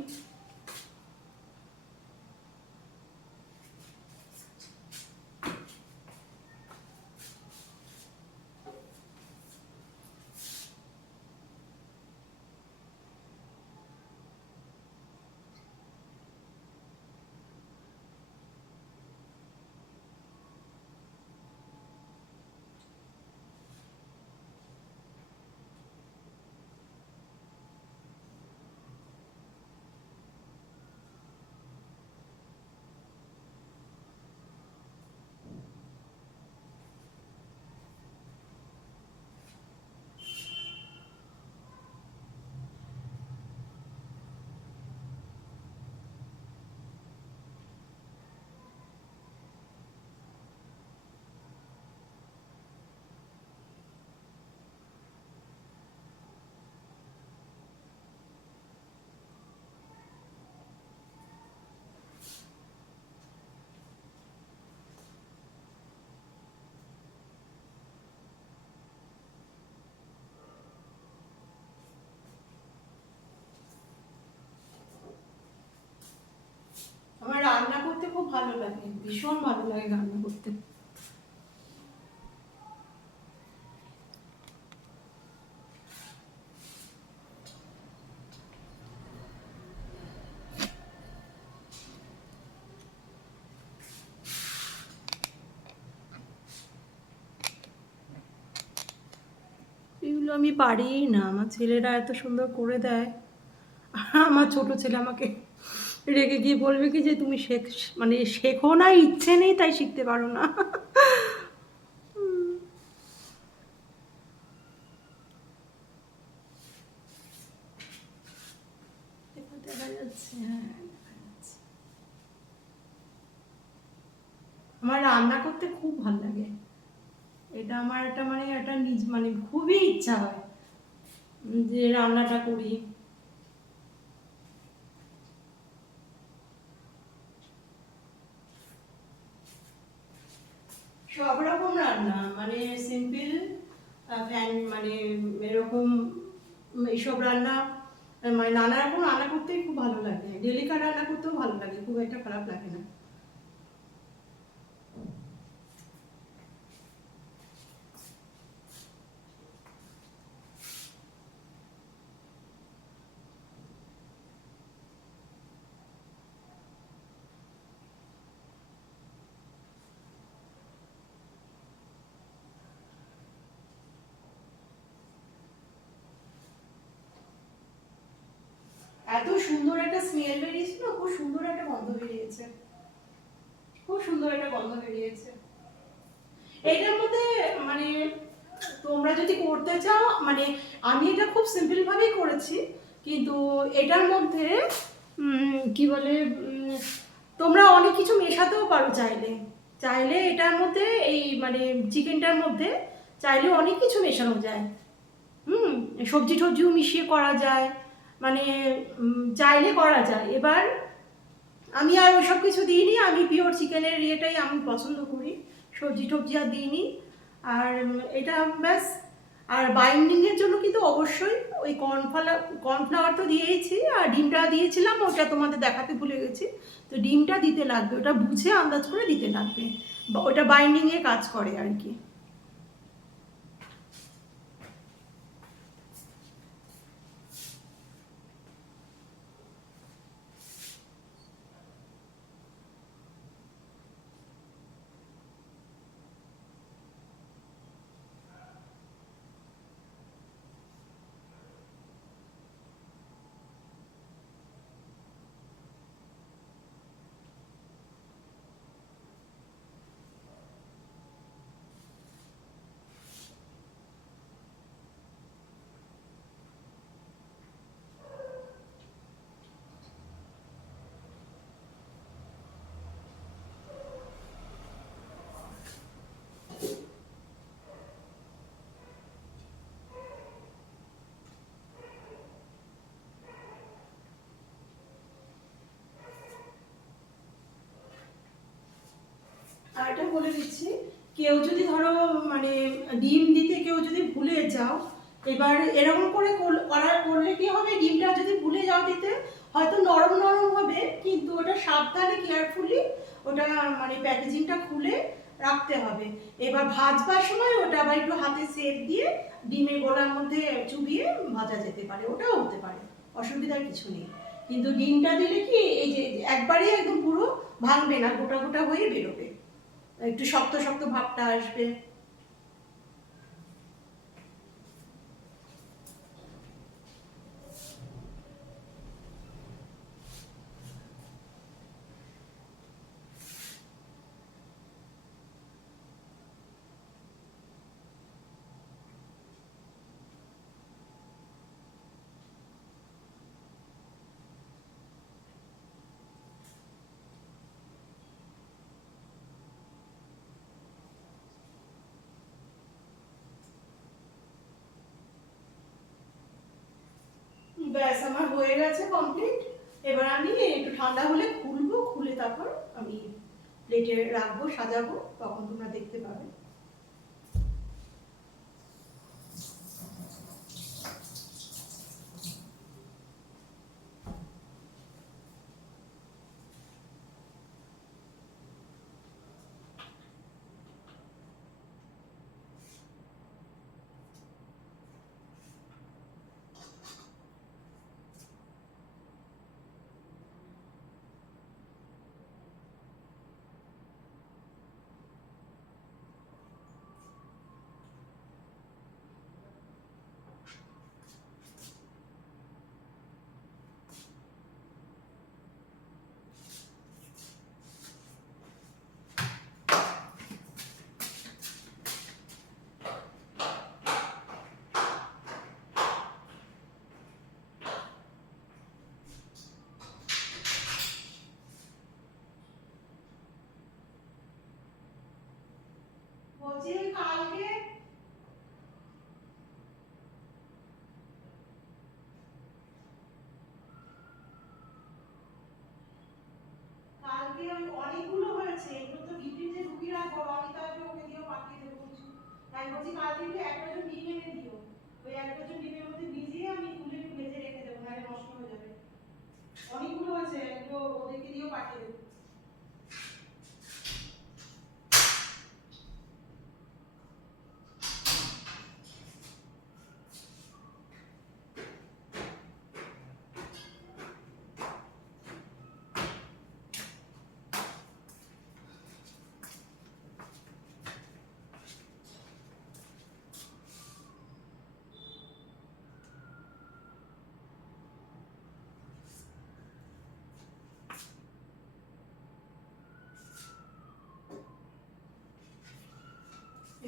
ভালো লাগে, ভীষণ ভালো লাগে রান্না করতে। এগুলো আমি পারিই না, আমার ছেলেরা এত সুন্দর করে দেয়। আমার ছোট ছেলে আমাকে রেগে গিয়ে বলবে কি যে তুমি মানে শেখো না, ইচ্ছে নেই তাই শিখতে পারো না। এটা দেখা যাচ্ছে, হ্যাঁ দেখা যাচ্ছে। আমার রান্না করতে খুব ভালো লাগে, এটা আমার একটা মানে একটা নিজ মানে খুবই ইচ্ছা হয় যে রান্নাটা করি। সব রকম রান্না মানে সিম্পল, ফ্যান মানে এরকম এইসব রান্না, মানে নানা রকম রান্না করতেই খুব ভালো লাগে, ডেলিকার রান্না করতেও ভালো লাগে, খুব একটা খারাপ লাগে না। এত সুন্দর একটা স্মেল বেরিয়েছিল, খুব সুন্দর একটা গন্ধ বেরিয়েছে, খুব সুন্দর একটা গন্ধ বেরিয়েছে। এটার মধ্যে মানে তোমরা যদি করতে চাও, মানে আমি এটা খুব সিম্পল ভাবেই করেছি, কিন্তু এটার মধ্যে কি বলে তোমরা অনেক কিছু মেশাতেও পারো চাইলে। চাইলে এটার মধ্যে এই মানে চিকেনটার মধ্যে চাইলে অনেক কিছু মেশানো যায়। হুম, সবজি টবজিও মিশিয়ে করা যায়, মানে চাইলে করা যায়। এবার আমি আর ওইসব কিছু দিইনি, আমি পিওর চিকেনের ইয়েটাই আমি পছন্দ করি, সবজি টবজি আর দিইনি। আর এটা ব্যাস। আর বাইন্ডিংয়ের জন্য কিন্তু অবশ্যই ওই কর্নফ্লাওয়ার তো দিয়েইছি, আর ডিমটা দিয়েছিলাম, ওটা তোমাদের দেখাতে ভুলে গেছি। তো ডিমটা দিতে লাগবে, ওটা বুঝে আন্দাজ করে দিতে লাগবে, ওটা বাইন্ডিংয়ে কাজ করে আর কি। আর এটা বলে দিচ্ছি, কেউ যদি ধরো মানে ডিম দিতে কেউ যদি ভুলে যাও, এবার এরকম করে করলে কি হবে, ডিমটা যদি ভুলে যাও দিতে, হয়তো নরম নরম হবে, কিন্তু ওটা সাবধানে কেয়ারফুলি ওটা মানে প্যাকেজিংটা খুলে রাখতে হবে। এবার ভাজবার সময় ওটা আবার একটু হাতে সেপ দিয়ে ডিমের গোলার মধ্যে চুবিয়ে ভাজা যেতে পারে, ওটাও হতে পারে, অসুবিধার কিছু নেই। কিন্তু ডিমটা দিলে কি এই যে একবারে একদম পুরো ভাঙবে না, গোটা গোটা হয়ে বেরোবে, একটু শক্ত শক্ত ভাবটা আসবে। ব্যাস আমার হয়ে গেছে কমপ্লিট। এবার আমি একটু ঠান্ডা হলে খুলবো, খুলে তারপর আমি প্লেটে রাখবো, সাজাবো, তখন তোমরা দেখতে পাবে। বলছি কালকে ওই অনেকগুলো হয়েছে, এগুলো তো ডিপিতে ঢুকিয়ে রাখবো, আমি তাহলে ওকে দিয়েও পাঠিয়ে দেবো কিছু। আমি বলছি কালকে একটু এক ডজন ডিম এনে দিও, ওই এক ডজন ডিমের মধ্যে ভিজিয়ে আমি তুলে একটু ভেজে রেখে দেবো, নাহলে নষ্ট হয়ে যাবে। অনেকগুলো হয়েছে, এগুলো ওদেরকে দিয়েও পাঠিয়ে দেবো।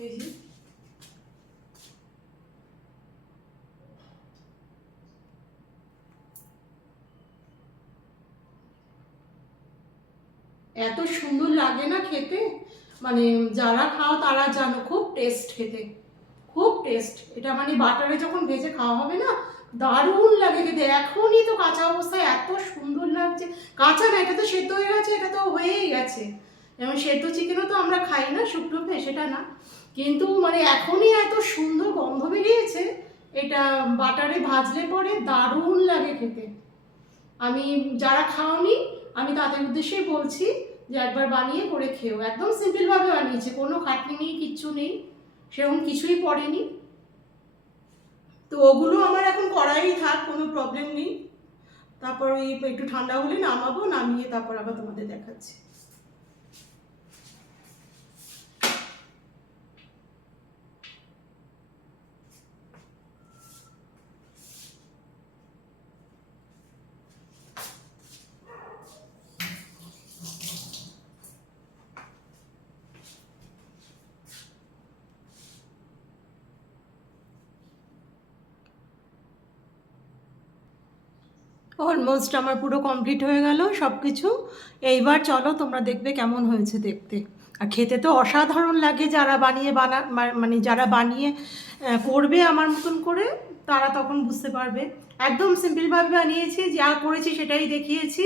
এই যে এত সুন্দর লাগে না খেতে, মানে যারা খাও তারা জানো খুব টেস্ট খেতে, খুব টেস্ট এটা। মানে বাটারে যখন ভেজে খাওয়া হবে না, দারুণ লাগে খেতে। এখনই তো কাঁচা অবস্থায় এত সুন্দর লাগছে, কাঁচা না, এটা তো সেদ্ধ হয়ে গেছে, এটা তো হয়েই গেছে। যেমন সেদ্ধ চিকেনও তো আমরা খাই না শুকনোতে, সেটা না, কিন্তু মানে এখনই এত সুন্দর গন্ধ বেরিয়েছে। এটা বাটারে ভাজলে পরে দারুণ লাগে খেতে। আমি যারা খাওনি আমি তাদের উদ্দেশ্যেই বলছি যে একবার বানিয়ে করে খেও। একদম সিম্পলভাবে বানিয়েছে, কোনো খাটনি নেই, কিচ্ছু নেই, সেরকম কিছুই পড়েনি। তো ওগুলো আমার এখন করাই থাক, কোনো প্রবলেম নেই। তারপর ওই একটু ঠান্ডা হলে নামাবো, নামিয়ে তারপর আবার তোমাদের দেখাচ্ছি। অলমোস্ট আমার পুরো কমপ্লিট হয়ে গেল সব কিছু। এইবার চলো তোমরা দেখবে কেমন হয়েছে দেখতে। আর খেতে তো অসাধারণ লাগে। যারা মানে যারা বানিয়ে করবে আমার মতন করে, তারা তখন বুঝতে পারবে। একদম সিম্পলভাবে বানিয়েছি, যা করেছি সেটাই দেখিয়েছি,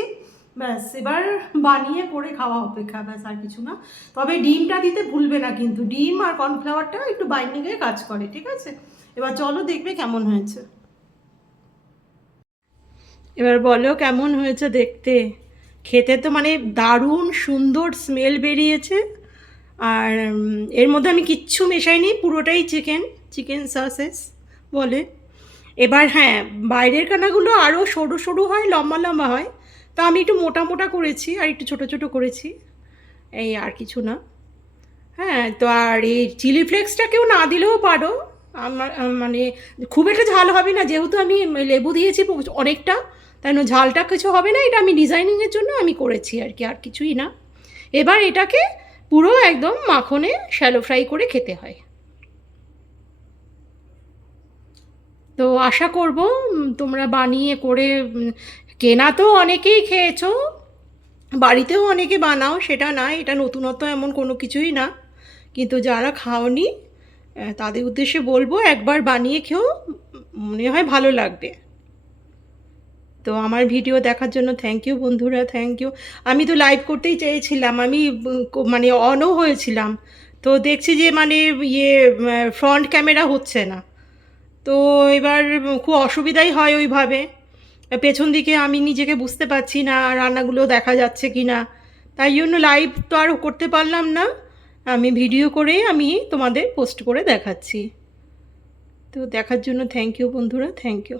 ব্যাস। এবার বানিয়ে করে খাওয়া অপেক্ষা, ব্যাস, আর কিছু না। তবে ডিমটা দিতে ভুলবে না কিন্তু, ডিম আর কর্নফ্লাওয়ারটা একটু বাইন্ডিংয়ে কাজ করে, ঠিক আছে? এবার চলো দেখবে কেমন হয়েছে। এবার বলো কেমন হয়েছে দেখতে। খেতে তো মানে দারুণ সুন্দর স্মেল বেরিয়েছে। আর এর মধ্যে আমি কিচ্ছু মেশাইনি, পুরোটাই চিকেন সসেস বলে। এবার হ্যাঁ, বাইরের কানাগুলো আরও সরু সরু হয়, লম্বা লম্বা হয়, তা আমি একটু মোটা মোটা করেছি আর একটু ছোটো ছোটো করেছি, এই আর কিছু না। হ্যাঁ, তো আর এই চিলি ফ্লেক্সটাকেও না দিলেও পারো। আমার মানে খুব একটা ঝাল হবে না, যেহেতু আমি লেবু দিয়েছি অনেকটা, তাই না, ঝালটা কিছু হবে না। এটা আমি ডিজাইনিংয়ের জন্য আমি করেছি আর কি, আর কিছুই না। এবার এটাকে পুরো একদম মাখনে শ্যালো ফ্রাই করে খেতে হয়। তো আশা করব তোমরা বানিয়ে করে, কেনা তো অনেকেই খেয়েছো, বাড়িতেও অনেকে বানাও, সেটা না, এটা নতুনত্ব এমন কোনো কিছুই না। কিন্তু যারা খাওনি তাদের উদ্দেশ্যে বলবো একবার বানিয়ে খেও, মনে হয় ভালো লাগবে। তো আমার ভিডিও দেখার জন্য থ্যাংক ইউ বন্ধুরা, থ্যাংক ইউ। আমি তো লাইভ করতেই চেয়েছিলাম, আমি মানে অনও হয়েছিলাম, তো দেখছি যে মানে ইয়ে ফ্রন্ট ক্যামেরা হচ্ছে না। তো এবার খুব অসুবিধাই হয় ওইভাবে, পেছন দিকে আমি নিজেকে বুঝতে পারছি না রান্নাগুলো দেখা যাচ্ছে কি না, তাই জন্য লাইভ তো আর করতে পারলাম না। আমি ভিডিও করে আমি তোমাদের পোস্ট করে দেখাচ্ছি। তো দেখার জন্য থ্যাংক ইউ বন্ধুরা, থ্যাংক ইউ।